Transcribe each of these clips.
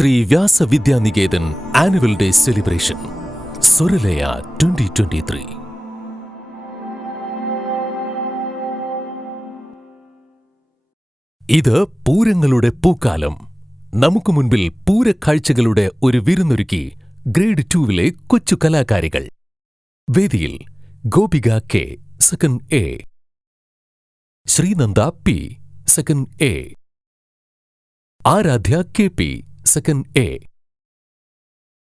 ശ്രീ വ്യാസ Vidya Niketan annual day celebration സ്വരലയ 2023. ഇത് പൂരങ്ങളുടെ പൂക്കാലം. നമുക്ക് മുൻപിൽ പൂരക്കാഴ്ചകളുടെ ഒരു വിരുന്നൊരുക്കി ഗ്രേഡ് 2-വിലെ കൊച്ചു കലാകാരികൾ. വേദിയിൽ Gopika K, second A; Sreenanda P, second A; Aradhya K P, second A;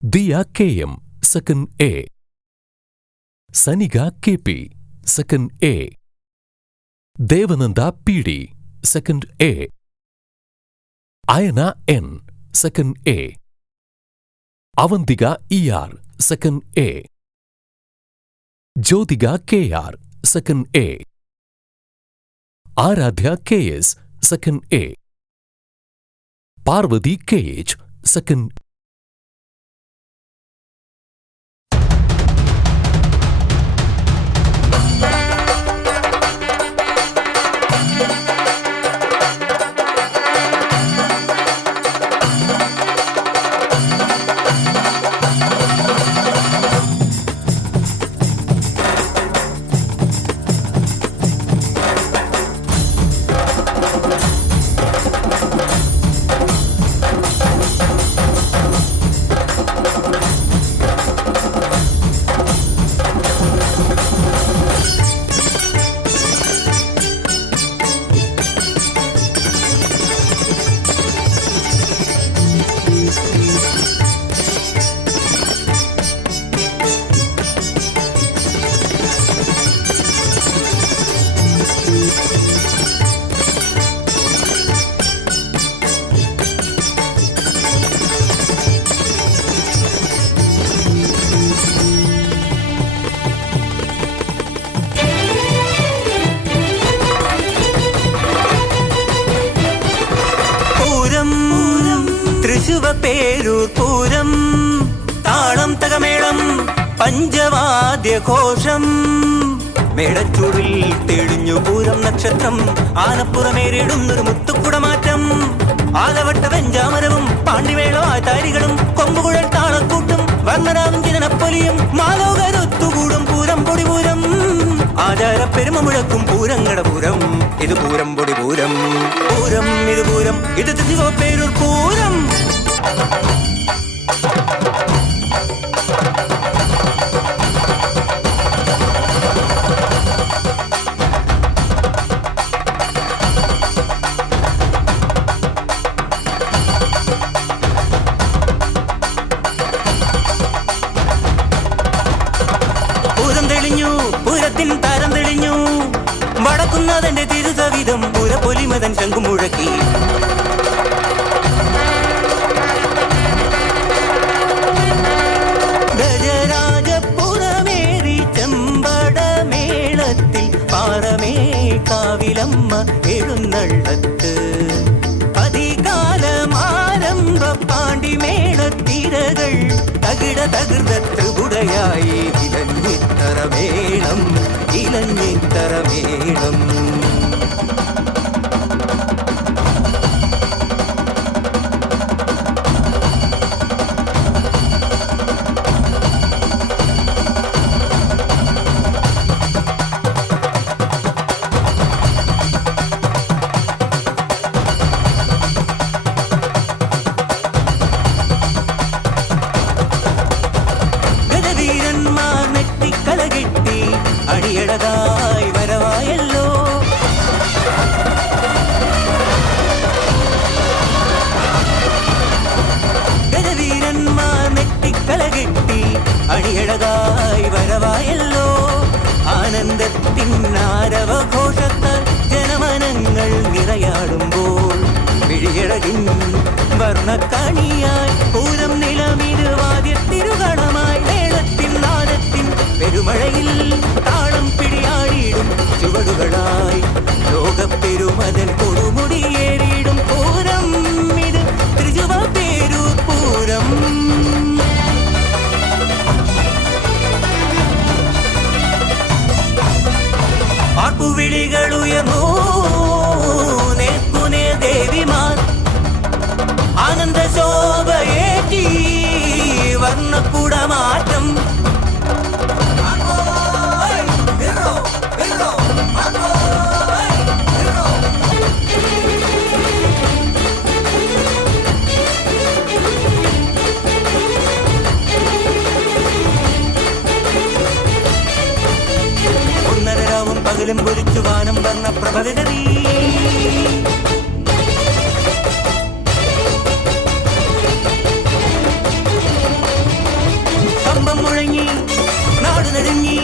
Diya K M, second A; Sanika K P, second A; Devananda P D, second A; Ayana N, second A; Avanthika E R, second A; Jyothika K R, second A; Aradhya K S, second A; Parvathy K H, second. Peroor Pooram, താളം തകമേളം പഞ്ചവാദ്യഘോഷം, മേടച്ചൂടിൽ തെളിഞ്ഞു പൂരം നക്ഷത്രം, ആനപ്പുറമേറിടുന്നൊരു മുത്തുക്കുടമാറ്റം, ആലവട്ട വെഞ്ചാമരവും പാണ്ടിമേളമായ താരികളും കൊമ്പുകുഴൽ താളക്കൂട്ടും വർണ്ണരാവും ജനപ്പൊലിയും മാലോകരൊത്തുകൂടും പൂരം പൊടിപൂരം, ആചാര പെരുമ മുഴക്കും പൂരങ്ങട പൂരം, ഇത് പൂരം പൊടിപൂരം, പൂരം ഇത് പൂരം, ഇത് പേരൂർ പൂരം. പൂരം തെളിഞ്ഞു, പൂരത്തിൻ താരം തെളിഞ്ഞു, വടക്കുന്നതെന്റെ തിരുസവിധം പൂരപ്പൊലിമതൻ ശംഖുമുഴക്കി. ഗജരാജപുരമേറി ചെമ്പടമേളത്തിൽ പാറമേ കാവിലമ്മ എഴുന്നള്ളത്ത്, അതികാലമാരംഭ പാണ്ടിമേളത്തിരകൾ തകിട തകൃത ത്രിപുടയായി ഇലഞ്ഞിത്തറമേളം, ഇലഞ്ഞിത്തറമേളം. അണിയഴകായി വരവായല്ലോ, തമ്പുരുവിലും പൊലിച്ചു വാനം വർണ്ണ പ്രഭവിതരീ. കമ്പം മുഴങ്ങി നാട് നടുങ്ങി,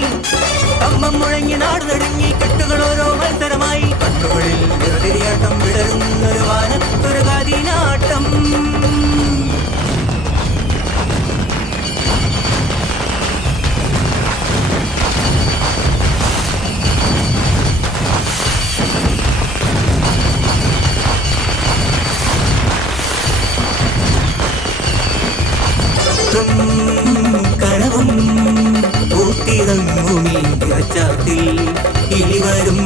കമ്പം മുഴങ്ങി നാട് നടുങ്ങി, കെട്ടുകളോരോ മത്സരമായി കണ്ണുകളിൽ നിറതിരിയാട്ടം വിടരുന്നൊരു വാനത്തൊരു കാതിനാട്ടം. കനവും പൂത്തിറങ്ങുമീ തിരച്ചാത്തിൽ ഇനി വരും